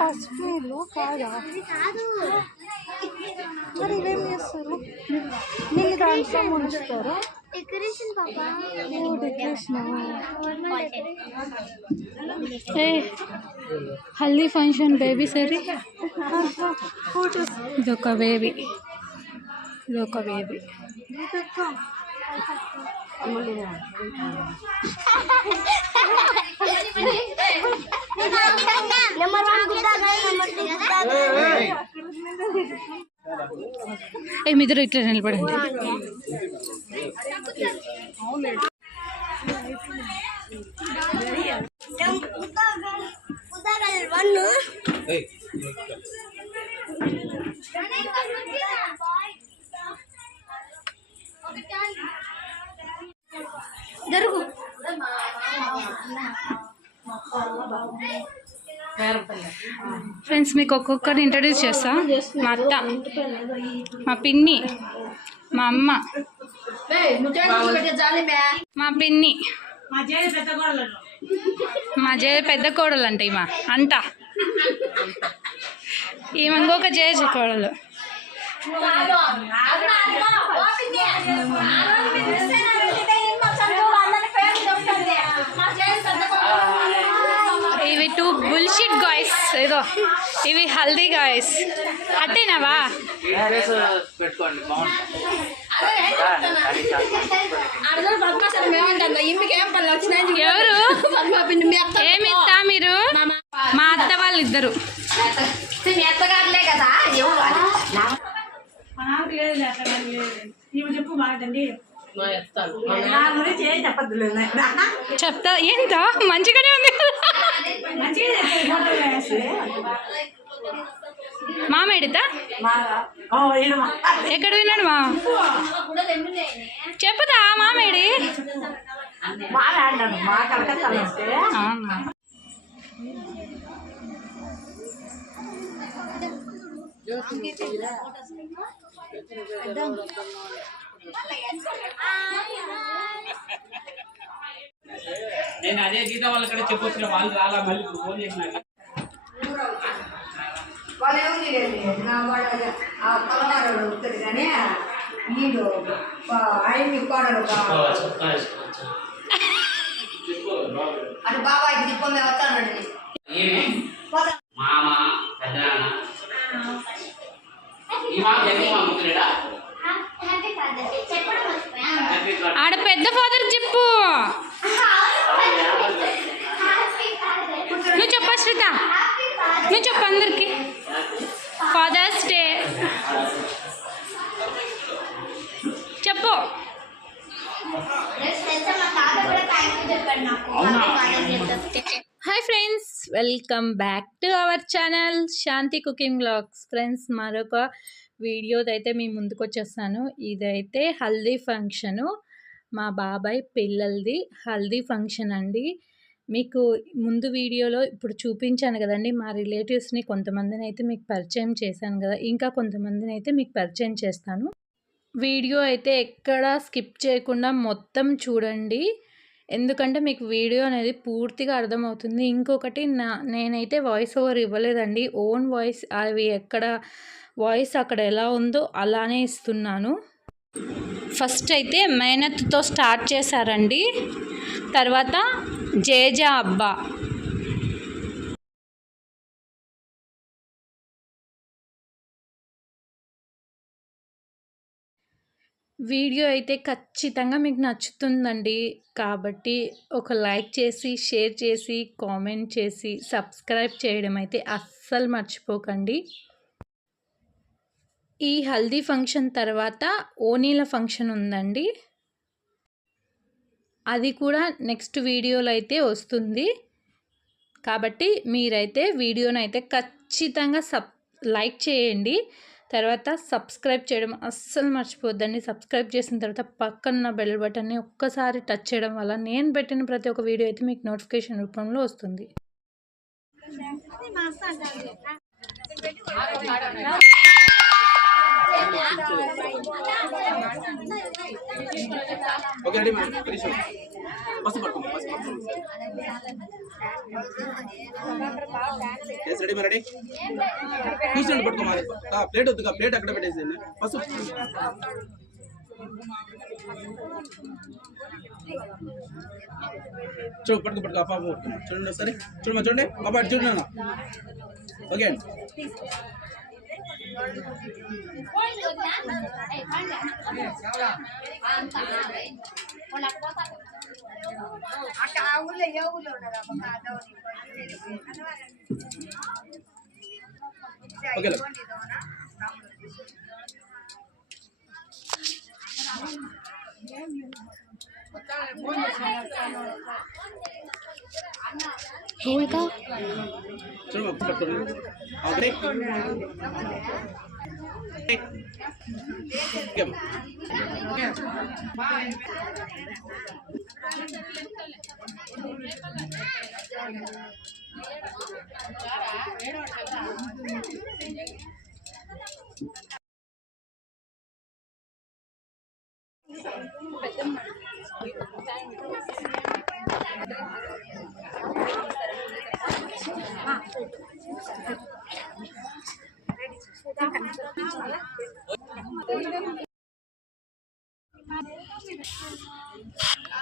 పసుపు నీళ్ళు కాదా మరి ఇవేం చేస్తారు నీళ్ళు దాంట్లో ముంచుతారు డెకరేషన్ పాపా డెకరేషన్ హల్దీ ఫంక్షన్ బేబీ సరే ఇదొక బేబీ మీదరు ఇట్లా నిలబడండి జరుగు ఫ్రెండ్స్ మీకు ఒక్కొక్కరిని ఇంట్రడ్యూస్ చేస్తా మా అత్త మా పిన్ని మా అమ్మ మా పిన్ని మా జయ పెద్ద కోడలు అంట ఈమె అంట ఈమె ఇంకొక జయ కోడలు ఇవి టూ బుల్షిట్ గాయ్స్ ఏదో ఇవి హల్దీ గాయ్స్ అట్టేనావా ఎవరు ఏమిస్తా మీరు మా అత్త వాళ్ళు ఇద్దరు చెప్తా ఎంత మంచిగానే ఉంది మామేడితా ఎక్కడ విన్నాడు మా చెప్పుదా మామేడి నేను అదే గీత వాళ్ళక్కడ చెప్పొచ్చిన వాళ్ళు రాలా మళ్ళీ ఫోన్ చేసినాక మామ పెద్దనాన్న ఈ మాట ఆడ పెద్ద ఫాదర్ చెప్పు నువ్వు చెప్పు శ్రీత నువ్వు చెప్పు అందరికి ఫాదర్స్ డే చెప్పు hi friends welcome back to our channel Shanti cooking vlogs. Friends మరొక వీడియోది అయితే మీ ముందుకు వచ్చేస్తాను. ఇదైతే హల్దీ ఫంక్షను, మా బాబాయ్ పిల్లలది హల్దీ ఫంక్షన్ అండి. మీకు ముందు వీడియోలో ఇప్పుడు చూపించాను కదండి, మా రిలేటివ్స్ని కొంతమందిని అయితే మీకు పరిచయం చేశాను కదా, ఇంకా కొంతమందిని అయితే మీకు పరిచయం చేస్తాను. వీడియో అయితే ఎక్కడా స్కిప్ చేయకుండా మొత్తం చూడండి, ఎందుకంటే మీకు వీడియో అనేది పూర్తిగా అర్థమవుతుంది. ఇంకొకటి నేనైతే వాయిస్ ఓవర్ ఇవ్వలేదండి, ఓన్ వాయిస్, అవి ఎక్కడ వాయిస్ అక్కడ ఎలా ఉందో అలానే ఇస్తున్నాను. ఫస్ట్ అయితే మేనత్తో స్టార్ట్ చేశారండి, తర్వాత జేజా అబ్బా, వీడియో అయితే ఖచ్చితంగా మీకు నచ్చుతుందండి. కాబట్టి ఒక లైక్ చేసి, షేర్ చేసి, కామెంట్ చేసి, సబ్స్క్రైబ్ చేయడం అయితే అస్సలు మర్చిపోకండి. ఈ హల్దీ ఫంక్షన్ తర్వాత ఓనీల ఫంక్షన్ ఉందండి, అది కూడా నెక్స్ట్ వీడియోలో అయితే వస్తుంది. కాబట్టి మీరైతే వీడియోని అయితే ఖచ్చితంగా లైక్ చేయండి, తర్వాత సబ్స్క్రైబ్ చేయడం అస్సలు మర్చిపోద్దండి. సబ్స్క్రైబ్ చేసిన తర్వాత పక్కన బెల్ బటన్ని ఒక్కసారి టచ్ చేయడం వల్ల నేను పెట్టిన ప్రతి ఒక్క వీడియో అయితే మీకు నోటిఫికేషన్ రూపంలో వస్తుంది. Okay ready madam finish bus పట్టుకోండి బస్ ఎస్ రెడీ రెడీ కూర్చోండి పట్టుకోమాలి ప్లేట్ వద్దుగా ప్లేట్ అక్కడ పెట్టేసేయండి బస్ చూడు పట్టుకో పాప చూడండి ఒకసారి చూడమ్మా చూడండి పాప చూడండి ఓకే ఓకే ఇంకా చూడు పట్టుకోండి ఓకే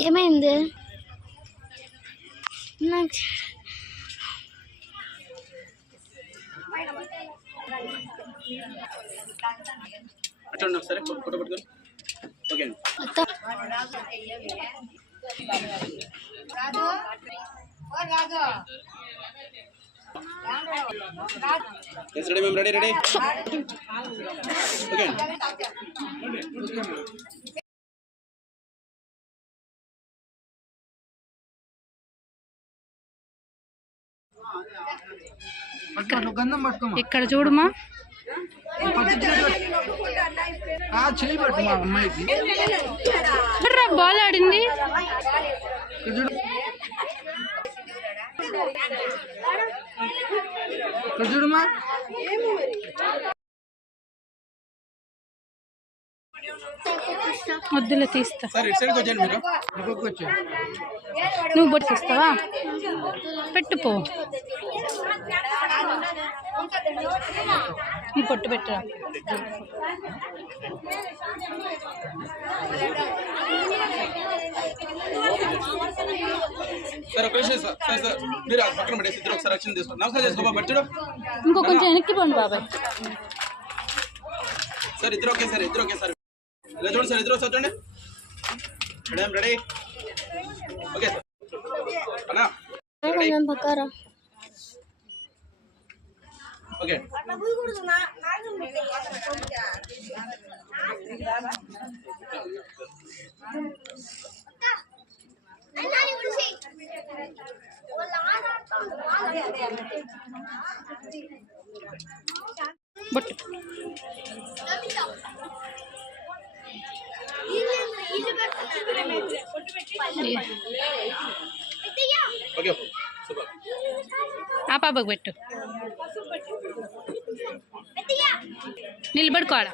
ఏమైంది నాకు చూడండి ఒకసారి ఫోటో పట్టుకొని okay yes ready ma'am ready ready okay ఇక్కడ చూడమా బాల్ ఆడింది చూడమా వద్దులే తీస్తా సార్ ఇటు సైడ్కి వచ్చేయండి మీరు నువ్వు బొట్టు తీస్తావా పెట్టుపో నీ పొట్టు పెట్టరా సార్ ఒక విషయం సార్ సార్ సార్ మీరు పక్కన పెట్టేసి ఇద్దరు ఒకసారి రక్షణ తీసుకోండి నమస్కారం చేసుకో బాబు చూడు ఇంకో కొంచెం వెనక్కి పోండి బాబాయ్ సార్ ఇద్దరు ఓకే సార్ ఇద్దరు ఓకే సార్ ఇలా చూడండి సార్ ఇద్దరు చూడండి మేడం రెడీ ఓకే సార్ అన్నా కొంచెం పక్కరా ఓకే బొట్టు ఓకే సూపర్ ఆ పాపకు పెట్టు నిలబడుకోవాలా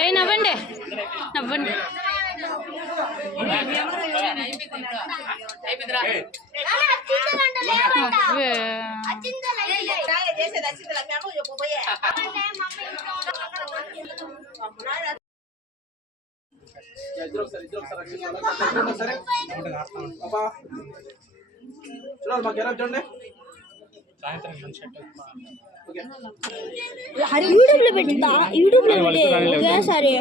ఏ నవ్వండి నవ్వండి ఇద్దరు ఒకసారి సరే పాపా చూడాలి మాకు ఎలా చూడండి యూట్యూబ్ లో పెడతా యూట్యూబ్ లో పెట్టే ఒకేసారి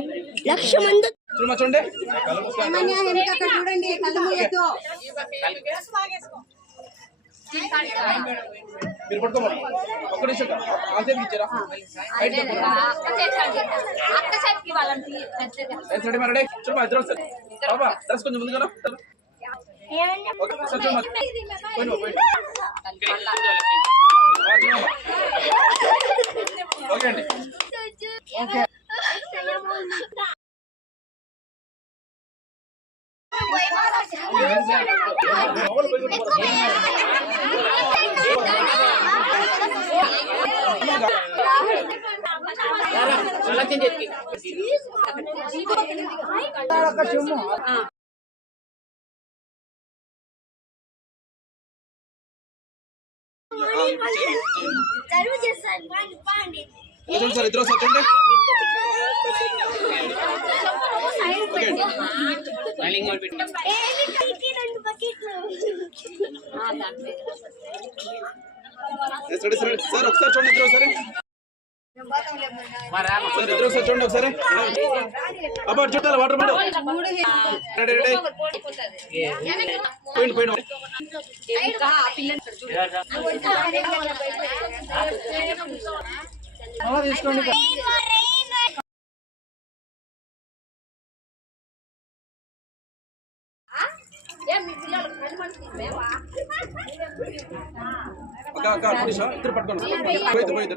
1,00,000 మంది చూడండి చూడండి కళ్ళు మూయొద్దు మీరు పట్టుకోమని ఒక్క నిమిషం ఆన్సర్ ఇచ్చారా రెడీ మరి చూడమా ఇద్దరు వస్తారు బాబా డ్రెస్ కొంచెం ముందు కదా ఓకే సార్ చూడమా పోయినా ఓకే అండి చూడండి సార్ ఇద్దరు సార్ చూడండి సార్ ఒకసారి చూడండి ఇద్దరు ఒకసారి సార్ ఇద్దరు ఒకసారి చూడండి ఒకసారి అబ్బా చూడాలి వాటర్ పడు రెడీ రెడీ పోయింది పోయింది తీసుకోండి ఇద్దరు పట్టుకోండి పోయింది పోయింది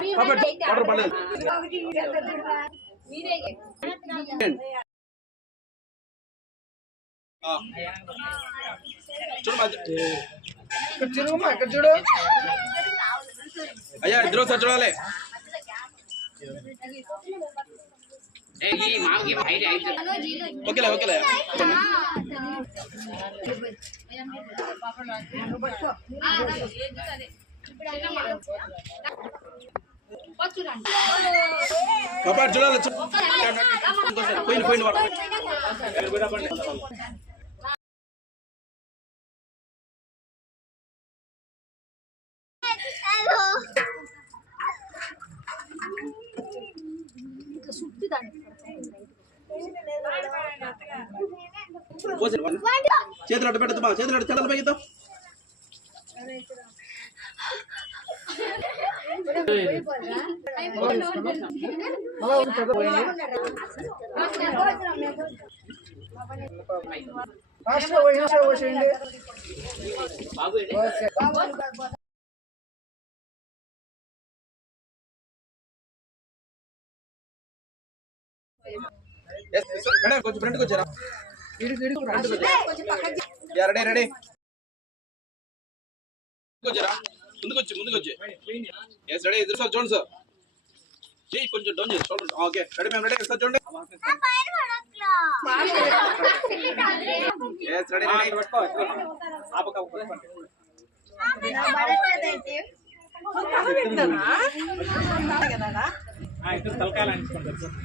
వాటర్ పడలేదు చూడు అయ్యా ఇద్దరు సార్ చూడాలి ఓకేలే ఓకేలే కబాడ్ చూడాలి పోయింది పోయింది చేతులు అడ్డు పెట్టద్దు చేతులు అడ్డు తెల్లలు పైకిద్దాం కొంచెం ఫ్రంట్కి వచ్చారా రెడీ రెడీ వచ్చారా ముందుకు వచ్చి ఎస్ రెడీ ఇద్దరు సార్ చూడండి సార్ చెయ్యి కొంచెం డౌన్ చేసి చూడండి ఓకే రెడీ మేము రెడీ సార్ చూడండి ఎస్ రెడీ తలకాయలు అంచుకుంటారు సార్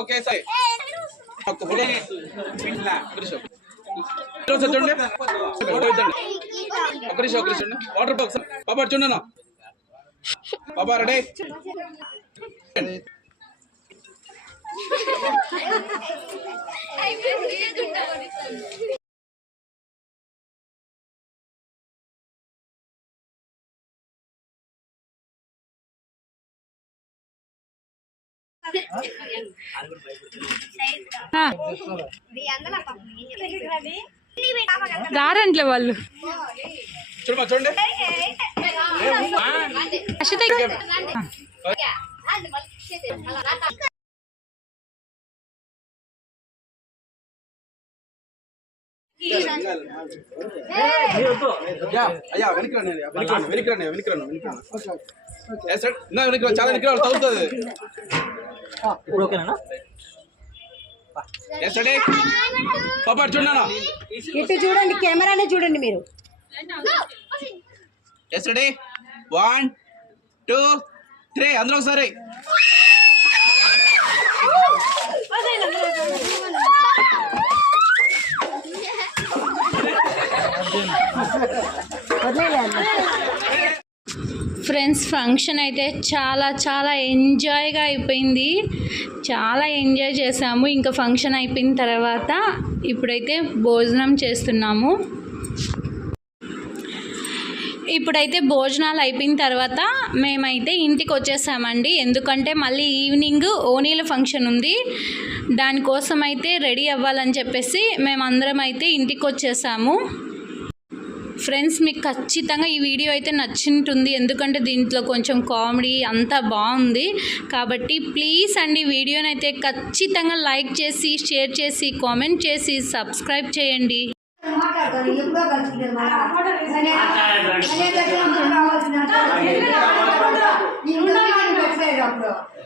ఓకే సార్ చూడండి వాటర్ బాక్స్ బాబా చూడన్నా బాబా రెడీ రారంట్లే వాళ్ళు చూడండి అయ్యా వెనక్కి రండి చాలా వెనక్కి తగ్గుతుంది ఇప్పుడు ఓకేనా పాపా చూడన్నా ఇటు చూడండి కెమెరానే చూడండి మీరు ఎస్టర్డే 1 2 3 అందరూ ఒకసారి ఫ్రెండ్స్ ఫంక్షన్ అయితే చాలా ఎంజాయ్గా అయిపోయింది. చాలా ఎంజాయ్ చేసాము. ఇంకా ఫంక్షన్ అయిపోయిన తర్వాత ఇప్పుడైతే భోజనం చేస్తున్నాము. ఇప్పుడైతే భోజనాలు అయిపోయిన తర్వాత మేమైతే ఇంటికి వచ్చేసామండి. ఎందుకంటే మళ్ళీ ఈవినింగ్ ఓణీల ఫంక్షన్ ఉంది. దానికోసం అయితే రెడీ అవ్వాలని చెప్పేసి మేమందరం అయితే ఇంటికి వచ్చేసాము. ఫ్రెండ్స్ మీకు ఖచ్చితంగా ఈ వీడియో అయితే నచ్చింటుంది, ఎందుకంటే దీంట్లో కొంచెం కామెడీ అంతా బాగుంది కాబట్టి ప్లీజ్ అండి వీడియోని అయితే ఖచ్చితంగా లైక్ చేసి షేర్ చేసి కామెంట్ చేసి సబ్స్క్రైబ్ చేయండి.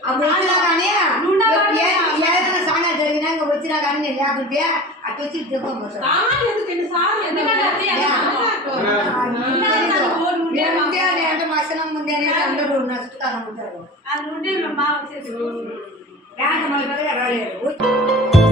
అప్పుడు వచ్చినా కానీ ఏదైనా సాంగ్ జరిగినా ఇంకా వచ్చినా కానీ నేను లేకుంటే అటు వచ్చి అంటే మసనం ముందే అందరూ నచ్చుతాను అనుకుంటారు రాలేదు.